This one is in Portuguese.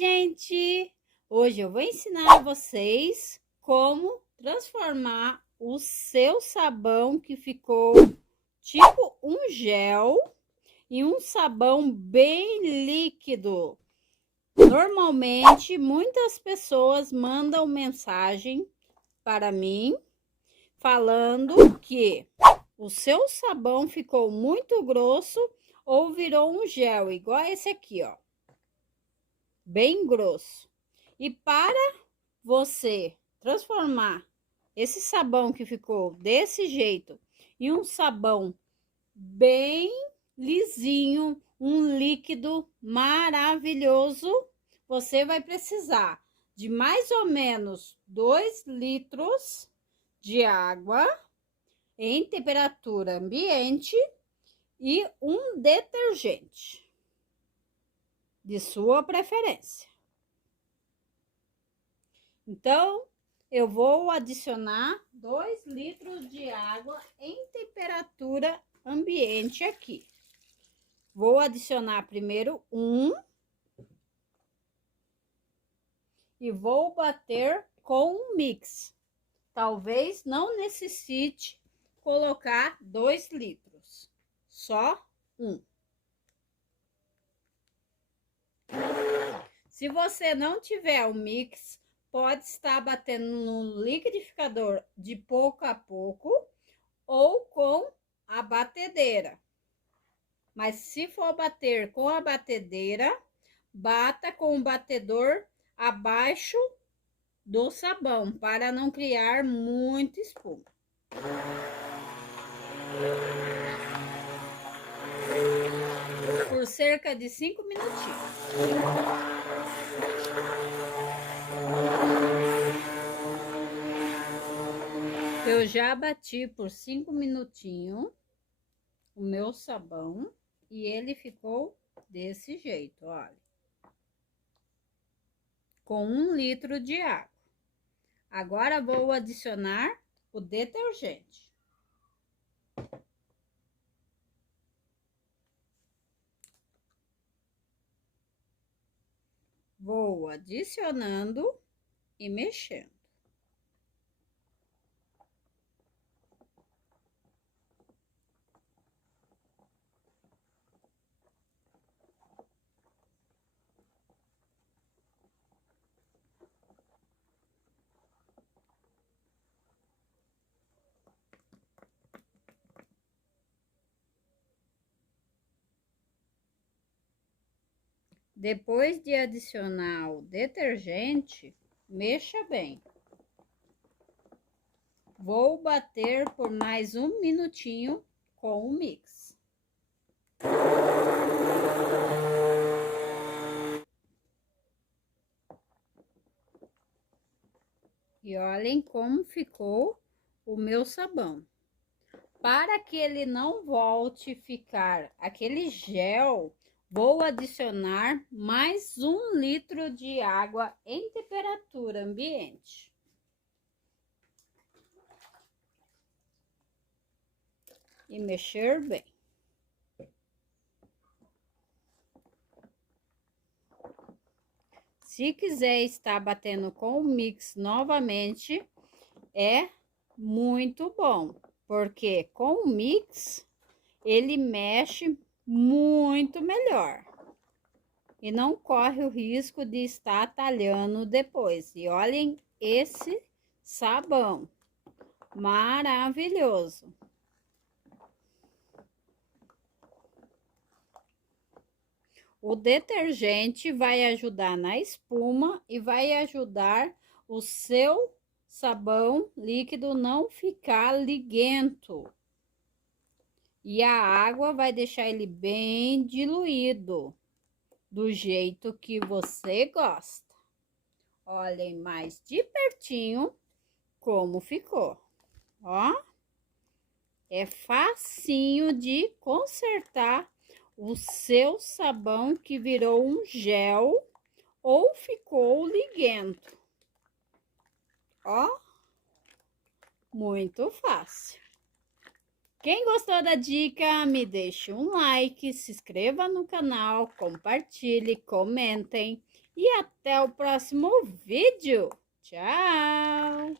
gente! Hoje eu vou ensinar vocês como transformar o seu sabão que ficou tipo um gel em um sabão bem líquido. Normalmente, muitas pessoas mandam mensagem para mim falando que o seu sabão ficou muito grosso ou virou um gel, igual esse aqui, ó. Bem grosso. E para você transformar esse sabão que ficou desse jeito em um sabão bem lisinho, um líquido maravilhoso, você vai precisar de mais ou menos 2 litros de água em temperatura ambiente e um detergente de sua preferência. Então, eu vou adicionar 2 litros de água em temperatura ambiente aqui. Vou adicionar primeiro e vou bater com um mix. Talvez não necessite colocar 2 litros, só 1. Se você não tiver o mix, pode estar batendo no liquidificador de pouco a pouco ou com a batedeira. Mas se for bater com a batedeira, bata com o batedor abaixo do sabão para não criar muita espuma. Por cerca de 5 minutinhos. Eu já bati por 5 minutinhos o meu sabão e ele ficou desse jeito, olha. Com 1 litro de água. Agora vou adicionar o detergente. Vou adicionando e mexendo. Depois de adicionar o detergente, mexa bem. Vou bater por mais 1 minutinho com o mix. E olhem como ficou o meu sabão. Para que ele não volte a ficar aquele gel, vou adicionar mais 1 litro de água em temperatura ambiente. E mexer bem. Se quiser estar batendo com o mix novamente, é muito bom, porque com o mix ele mexe muito melhor e não corre o risco de estar talhando depois. E olhem esse sabão maravilhoso. O detergente vai ajudar na espuma e vai ajudar o seu sabão líquido não ficar liguento. E a água vai deixar ele bem diluído, do jeito que você gosta. Olhem mais de pertinho como ficou, ó. É facinho de consertar o seu sabão que virou um gel ou ficou liguento. Ó, muito fácil. Quem gostou da dica, me deixe um like, se inscreva no canal, compartilhe, comentem e até o próximo vídeo. Tchau!